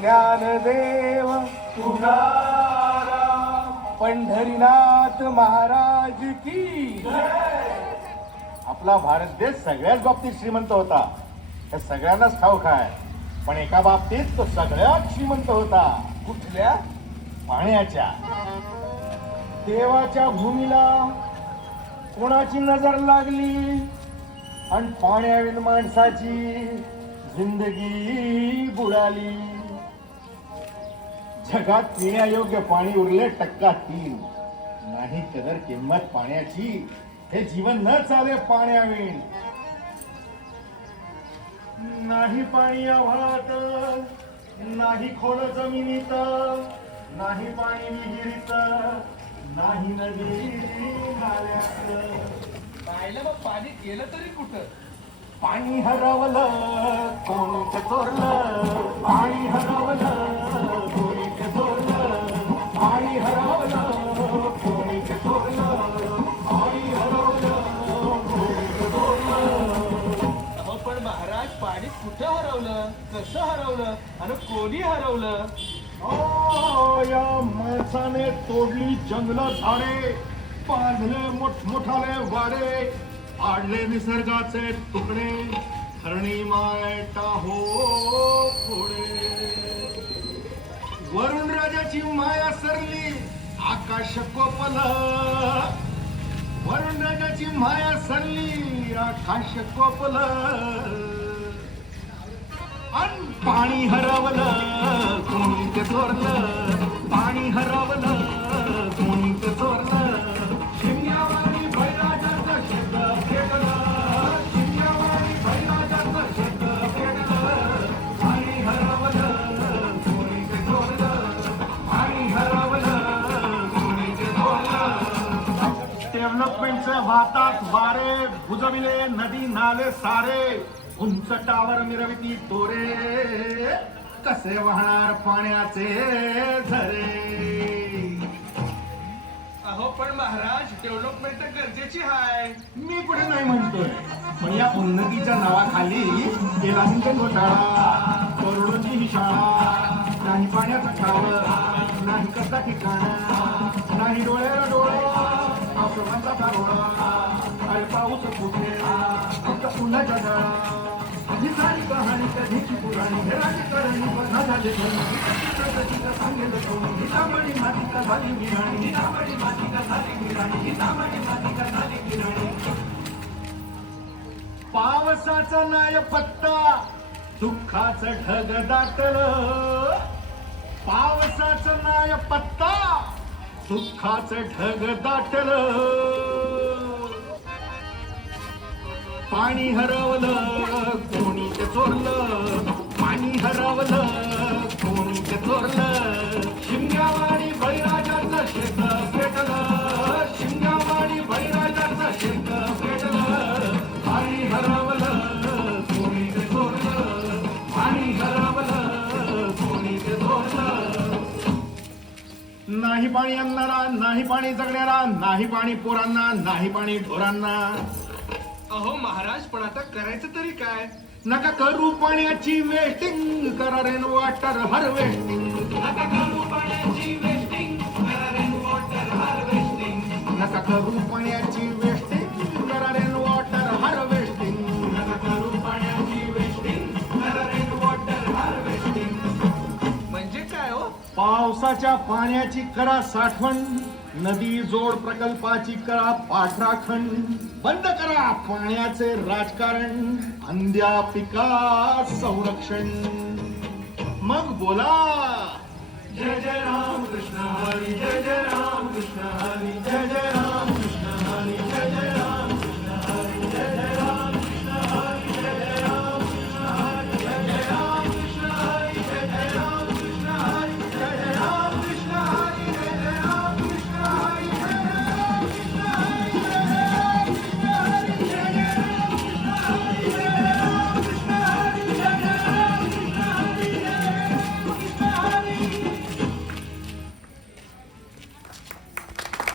ज्ञानदेव तुकाराम, पंढरीनाथ महाराज की. आपला भारत देश सगळ्याच बाबतीत श्रीमंत होता, हे सगळ्यांनाच ठाऊक आहे. पण एका बाबतीत तो सगळ्यात श्रीमंत होता. कुठल्या? पाण्याच्या. देवाच्या भूमीला कोणाची नजर लागली आणि पाण्याविन माणसाची जिंदगी बुडाली. जगात पिण्यायोग्य पाणी उरले 3%. नाही कदर किंमत पाण्याची, हे जीवन न चाले पाण्याविण. नाही पाणी आव्हात, नाही खोल जमिनीत, नाही पाणी विहिरीत, नाही नदी नाल्यात. पाहिलं मग पाणी गेलं तरी कुठं? पाणी हरवलं कोणी चोरलं, पाणी हरवलं कोणी चोरलं, पाणी हरवलं कोणी चोरलं, पाणी हरवलं कोणी चोरलं. अहो पण महाराज, पाणी कुठं हरवलं, कसं हरवलं आणि कोणी हरवलं? या माणसाने तोडली जंगल झाडे, बांधले मोठमोठाले वाडे, पाडले निसर्गाचे तुकडे, धरणी मायटा हो पुढे. वरुण राजाची माया सरली, आकाश कोपल, वरुण राजाची माया सरली, आकाश कोपल. अन पाणी हरवलं कोणी ते चोरलं, पाणी हरवलं कोणी ते चोरलं. शिमग्यावाणी बैराजाचं शेत फेकलं, शिमग्यावाणी बैराजाचं शेत फेकलं. पाणी हरवलं कोणी ते चोरलं, पाणी हरवलं कोणी ते चोरलं. डेव्हलपमेंटचे वाहतात वारे, बुजविले नदी नाले सारे, उंच टावर मिरविती तोरे, कसे वाहणार पाण्याचे झरे. अहो पण महाराज, डेव्हलपमेंट तर गरजेची आहे. मी कुठे नाही म्हणतोय, पण या उन्नतीच्या नावाखाली केला सिंचन घोटाळा, करोडोची ही शाळा. नाही पाण्याचं ठाव, नाही कसला ठिकाण, नाही डोळ्याला डोळा, औषधांचा दारोडा. आणि पाऊस कुठे पुन्हा जगा, ही सारी कहाणी कधीची पुराणी, हे राजकारणी बघा झाले सांगेल कोणी. हितामणी मातिका झाली विराणी, हितामणी मातिका झाली विराणी, हितामणी मातिका झाली विराणी. पावसाचा नाय पत्ता, दुःखाचं ढग दाटलं. पावसाचा नाय पत्ता, दुःखाचं ढग दाटलं. पाणी हरवलं कोणी ते चोरलं, पाणी हरवलं कोणी ते चोरलं. शिमग्यावाणी बैराजाचं शेत पेटलं, शिमग्यावाणी बैराजाचं शेत पेटलं. पाणी हरवलं कोणी ते चोरलं, पाणी हरवलं कोणी ते चोरलं. नाही पाणी आणणारा, नाही पाणी जगणारा, नाही पाणी पोरांना, नाही पाणी ढोरांना. अहो महाराज, पण आता करायचं तरी काय? नका करू पाण्याची वेस्टिंग, करा रेन वॉटर हार्वेस्टिंग. नका करू पाण्याची वेस्टिंग, करा रेन वॉटर हार्वेस्टिंग. नका करू पाण्याची वेस्टिंग, करा रेन वॉटर हार्वेस्टिंग. नका करू पाण्याची वेस्टिंग, करा रेन वॉटर हार्वेस्टिंग. म्हणजे काय हो? पावसाच्या पाण्याची करा साठवण, नदी जोड प्रकल्पाची करा पाठराखण. बंद करा पाण्याचे राजकारण, अंध्या पिका संरक्षण. मग बोला जय जय राम कृष्ण हरी, जय जय राम कृष्ण हरी, जय जय